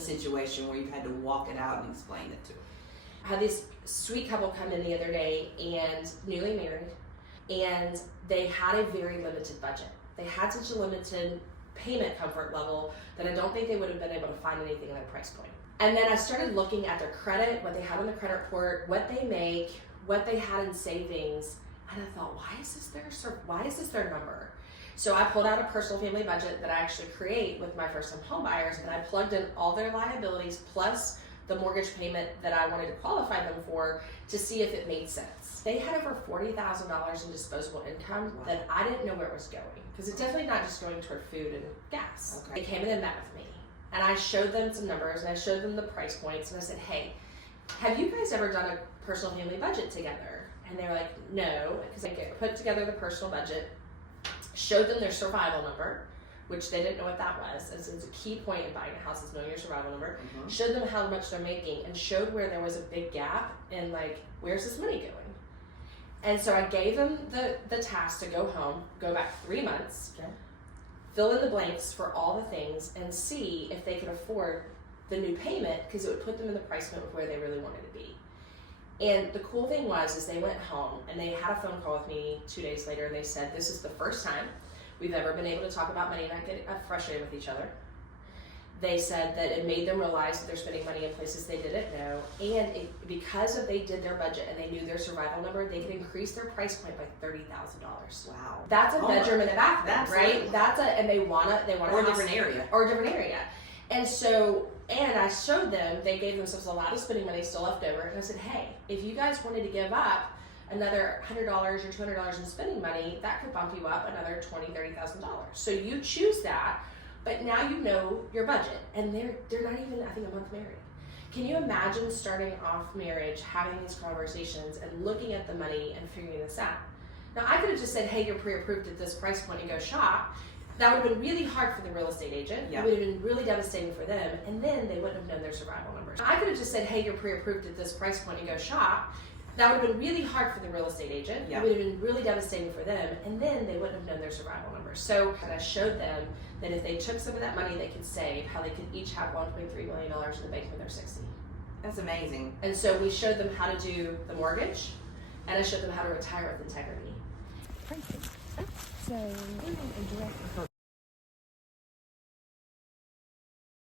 situation where you've had to walk it out and explain it to them? I had this sweet couple come in the other day, and newly married, and they had a very limited budget. They had such a limited payment comfort level that I don't think they would have been able to find anything in their price point. And then I started looking at their credit, what they had on the credit report, what they make, what they had in savings, and I thought, why is this their number? So I pulled out a personal family budget that I actually create with my first-time home buyers, and I plugged in all their liabilities plus the mortgage payment that I wanted to qualify them for to see if it made sense. They had over $40,000 in disposable income that I didn't know where it was going, because it's definitely not just going toward food and gas. Okay. They came in and met with me, and I showed them some numbers, and I showed them the price points, and I said, hey, have you guys ever done a personal family budget together? And they were like, no, because I put together the personal budget, showed them their survival number, which they didn't know what that was, as it's a key point in buying a house is knowing your survival number. Showed them how much they're making, and showed where there was a big gap in, like, where's this money going? And so I gave them the task to go home, go back 3 months, fill in the blanks for all the things, and see if they could afford the new payment, because it would put them in the price point of where they really wanted to be. And the cool thing is they went home and they had a phone call with me 2 days later, and they said, this is the first time we've ever been able to talk about money and not get frustrated with each other. They said that it made them realize that they're spending money in places they didn't know, and because they did their budget and they knew their survival number, they could increase their price point by $30,000. Wow. That's a bedroom and a bathroom, right? And they want or a different area. Or a different area. And so, and I showed them, they gave themselves a lot of spending money still left over, and I said, hey, if you guys wanted to give up another $100 or $200 in spending money, that could bump you up another $20,000, $30,000. So you choose that, but now you know your budget, and they're not even, I think, a month married. Can you imagine starting off marriage, having these conversations, and looking at the money and figuring this out? Now, I could have just said, hey, you're pre-approved at this price point and go shop. That would have been really hard for the real estate agent. Yeah. It would have been really devastating for them, and then they wouldn't have known their survival numbers. I could have just said, hey, you're pre-approved at this price point and go shop. That would have been really hard for the real estate agent. Yeah. It would have been really devastating for them, and then they wouldn't have known their survival numbers. So I showed them that if they took some of that money they could save, how they could each have $1.3 million in the bank when they're 60. That's amazing. And so we showed them how to do the mortgage, and I showed them how to retire with integrity. So,